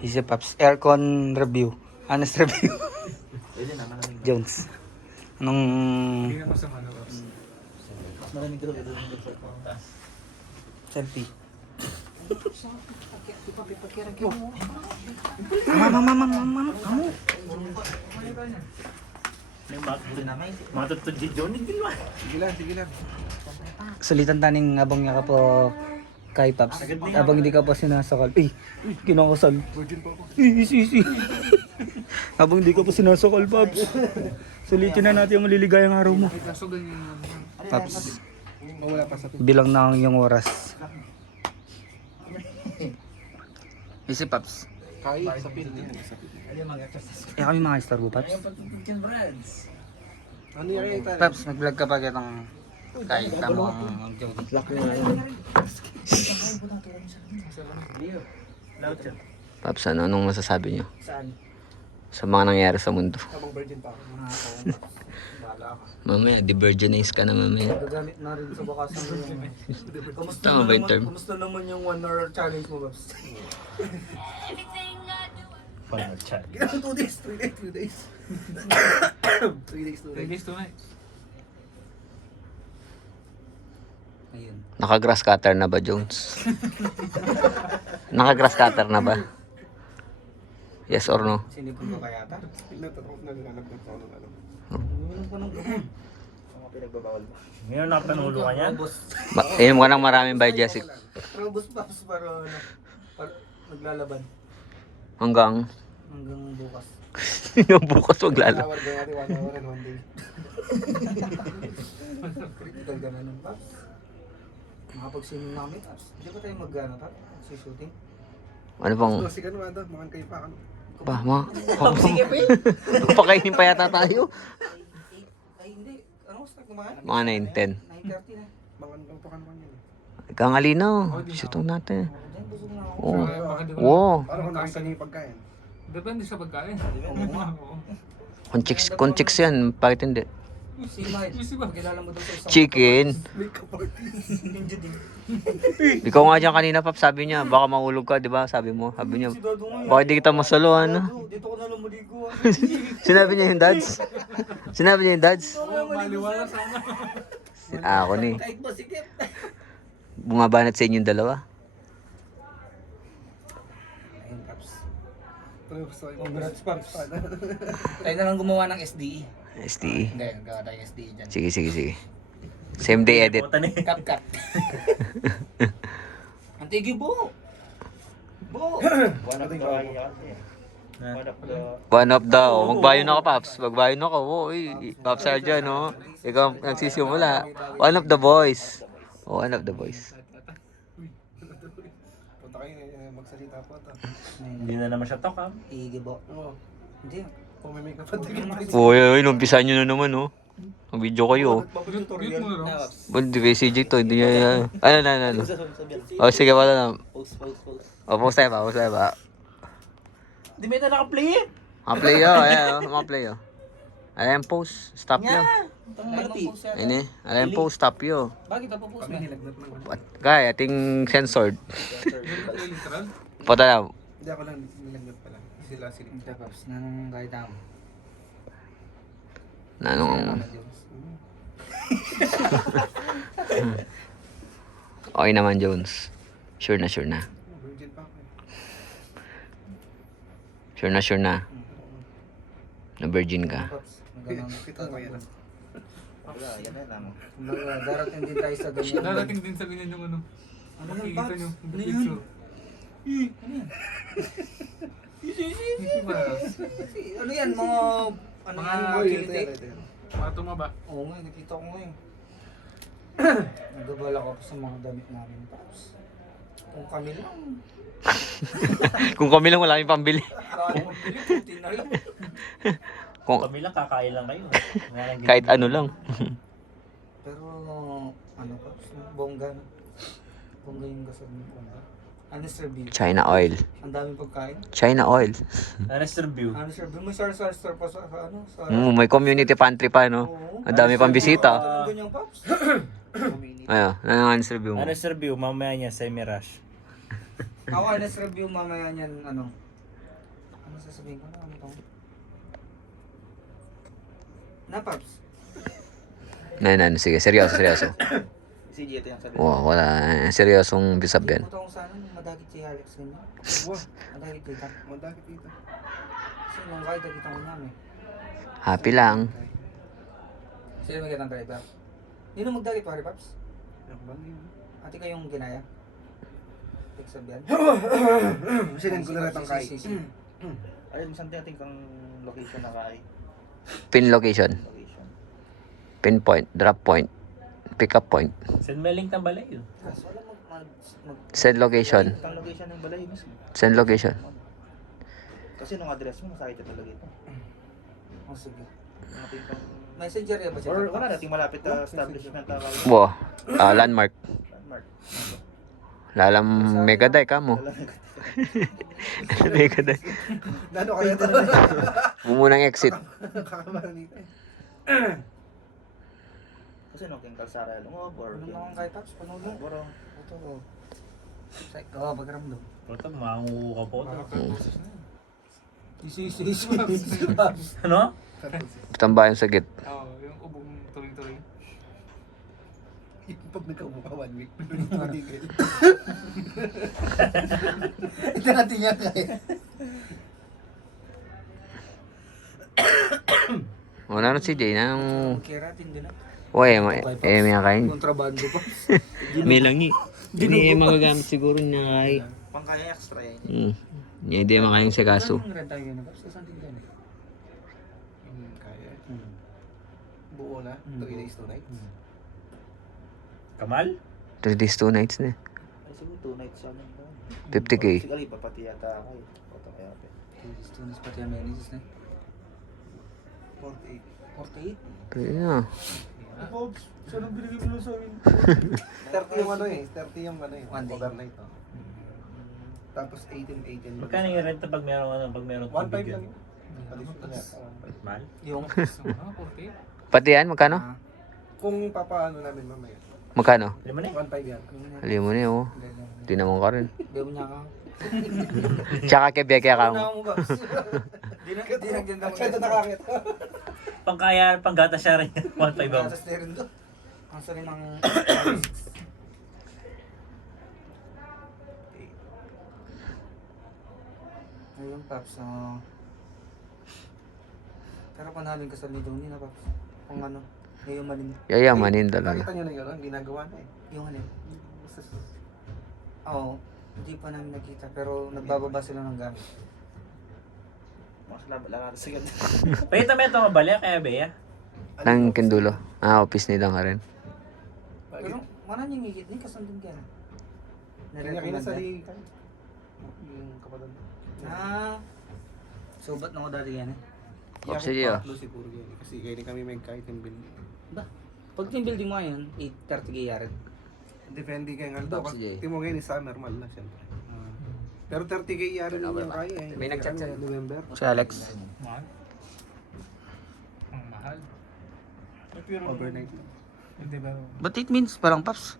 Easy Pops, aircon review. Honest review. Jones. Anong... Hindi na masama na Pops. Maraming kilo dito. Selfie. Mama. Matutod si Johnny din ba? Sige lang. Salitan taning abang niya ka po kay Pops. Abang hindi ka pa sinasakal. Kinakasal. Virgin pa ako. Easy. Habang hindi ka pa sinasakal, Pops. Sulitin na natin yung maliligayang araw mo. Ay, kaso ganyan lang. Pops, Wala pa sa bilang na ang iyong oras. Easy, Pops. Kaya sa pin. Kami mga star ko, Pops. Ano yung tayo? Pops, nag-vlog ka pa kitang kahit tamo ang Jody. Paps, anong masasabi nyo Saan? sa mga nangyari sa mundo? Habang virgin pa ako. Bahala ka. Mamaya, de-virginize ka na mamaya. Gagamit na rin sa bakas ng Kamusta Tama ba yung term? Kamusta naman yung 1 hour challenge mo, Pops? Ginawa 2 days. 3 days. 2 days. 3 days 2 nights. Ayun. Naka-grass cutter na ba, Jones? Naka-grass cutter na ba? Yes or no? Sinipon ko kaya ata? Natatrok na nilalagdag ako ng ano. Uminom ko ng gamot. Mga pinagbabawal mo. Ngayon nakapanulo ka niyan? Robos. Inom ka ng maraming by Jessic. Robos, Pops, para ano? Para naglalaban. Hanggang Bukas. yung bukas maglala. Hour ba natin 1 hour and 1 day. Critical ka na nun, Pops. Makapag-swimming na kami, Pops. Hindi ba tayo mag-ano, Pops? Shooting? Ano pang... So, sige ano, makan kayo pa ano. Pa, pakainin pa yata tayo. Ay, hindi. Ano gusto na kumain? Mga 9:10. 9:30 na. Makan lang pa naman yun. Ikangalinaw. Shooting natin. Diyan, busog na ako. Oo. Baka di ba? Oo. Paano kung nakita niyo yung pagkain? Depende sa pagkain. Oo. Kung chicks yan, bakit hindi? Si Mike, kilala mo daw sa isang Chicken. May kaparty. ninja din. Ikaw nga dyan kanina, Pap, sabi niya, baka maulog ka, di ba? Sabi niya, Si Dado nga. baka di kita masalo, ano? Dito ko na lang maligo. Sinabi niya yung dads? Sinabi niya yung dads? Maliwala sana. Ako ni. Kahit masikip. Bumabanat sa inyong dalawa. Ayun, Pops. Pero gusto ko Congrats, Pops. Tayo na lang gumawa ng SDE. STE. Hindi, gawa tayong SDE dyan. Sige. Same day edit. Cut. Antigi bo. One of the, magbayo na ka, Paps. Magbayo na ka. Uy, Paps Arjan, no? Ikaw ang nagsisimula. One of the boys. One of the boys. Punta kayo magsalita po ito. Hindi na naman siya tokam. Igibo. Oo. Hindi. Kung may makeup at tingin pa rin. Uy, numpisan nyo na naman, no? Ang video kayo. Mute mo na raw. Hindi kay CJ to, hindi niya. Ano. O, sige, wala na. Post tayo ba? Di ba ito naka-play eh? Mga playo, ayan, mga playo. Ayan, post, stop yo. Marti. Ayan, post, stop yo. Bakit pa post na? Nilagnat lang. Kaya, ating censored. Literal. Pata na. Hindi ako lang nilagnat pa lang. Sila sila. Hindi, Pops. Nanong kahit tamo. Nanong, okay naman, Jones. Sure na. Virgin pa ako. Sure na. Na virgin ka. Pops. Magandang Kita mo yan. Darating din tayo sa ganyan. Darating din sa ganyan yung ano. Ano yan, Makikita Pops? nyo. Ano yan? Picture. Ano yan? Mga kilite? Mga tumaba. Oo nga, nakita ko ngayon. Nagabala ko sa mga damit namin, Pops. Kung kami lang. Kung kami lang, wala kaming pambili. Kaya mabili, puti na lang. Kung, Kami lang kakain lang kayo. kahit ano lang. Pero, ano Pops? Bongga na. Bongga yung gasol ng bongga. Honest review. China oil. Ang daming pagkain. China oil. Honest review. Honest review. May sar pa sa ano? Sa... May community pantry pa, no? Oo. Ang dami pang bisita. Ano ganyang, Pops? Ayun, nanganganis review mo. Honest review, mamaya niya sa Mirage. Ako, honest review mamaya niyan, ano sasabihin ko na, ano to? Na, Paps? Nan, sige, seryoso. Si Jito yung sabi. Wow, wala. Seryosong bisab yan. Puto ko sana, madagit si Alex ganyan. Wah, Madagit kita. madakit dito. Kasi nung kahit nakita ko namin. Happy lang. Sino magandang driver? Nino magdagit, pare, Paps? Yung bang yun? Ate kayong ginaya? Pagsabihan? Sinend ko na rin ang kay. Ayun, isang tinating kang location na kay. Pin location. Location. Pinpoint. Drop point. Pick up point. Send me link ng balay yun. Kaso wala Send location. Ang location ng balay mismo. Send location. Kasi nung address mo, nakakita talaga ito. Oh, sige. Natin kang... Messenger yan ba siya? Or wala nating malapit na establishment na kay. Wow. Landmark. Landmark. Lalam Megaday ka mo. Megaday. Nano kaya ito? Mumunang exit. Kakamara nito. Kasi nung king kalsara lumab or Ano naman kay Paps? Paano mo? Borong. Ito, oh. Oo, pagkaramdam. Ito, mangungu ka po. Isi. Ano? Tambayan sa git. Oo, yung ubong tuloy-tuloy. Pag nagkamuka 1 week, matigil. Ito natin yan kaya. Wala na si Jay nang... Keratin din ah. Uy, may kain. Kontrabando pa. May langi. Hindi magagamit siguro niya kay. Pangkaya extra yan. Hindi makayang sa kaso. Anong renta yun? Paps? Saan din yan? Kaya. Buo na. 3 days 2 nights. Kamal? 3 days 2 nights na. Ay, siguro 2 nights siya lang. 50K. Sige, ali, papati yata ako eh. Ito kaya ako. Tunis pati ang amenities na. 48. 48? Pwede na. Pops, saan ang binigay mo lang sa akin? 30 yung ano eh. 30 yung ano eh. One day. Overnight. Oh. Tapos 18. Magkano yung renta pag meron 1.5 tubig lang yun? yun. Additional yata, 1.5. Mahal? Yung... Pati yan, magkano? Ah, Kung papaano namin mamaya. Magkano? Lima na eh. 1.5 yan. Alam mo na yun, oh. Di naman ka rin. Bebo niya ka. Tsaka kay Beke ka mo. Una mo ba? Di na ganda mo. Kaya nakakit. Pangkaya, panggata siya rin. 1.5 ako. Gatas na rin to. Ang saling ng... Ayun, Paps. Pero panhalin ka sa midong nila, Paps. Kung ano, yayamanin. Yayamanin talaga. Nakita nyo na yun, ang ginagawa na eh. Yung ano? Oo. Hindi pa namin nakita, pero nagbababa sila ng gamit. Mga salaba sige. Pakita mo ito mabalya kaya Bea. Nang kindulo. Office nila ka rin. Pero, mana niyong higit ni kasandun ka na. Kanya kinasali ka. Yung kapatid. Subat na ko dati yan eh. Oh, sige, ah. Tatlo siguro yan eh. Kasi kaya kami may kahit yung building. Ba? Pag team building mo yan, 8:30 kaya rin. Depende kaya nga. Box, Pag Jay. timo ngayon, summer mal na siyempre. Pero 30k yari rin yung kaya eh. May nag-chat sa'yo. November. Si Alex. Mahal? Ang mahal? Overnight. Hindi ba? But it means parang Paps,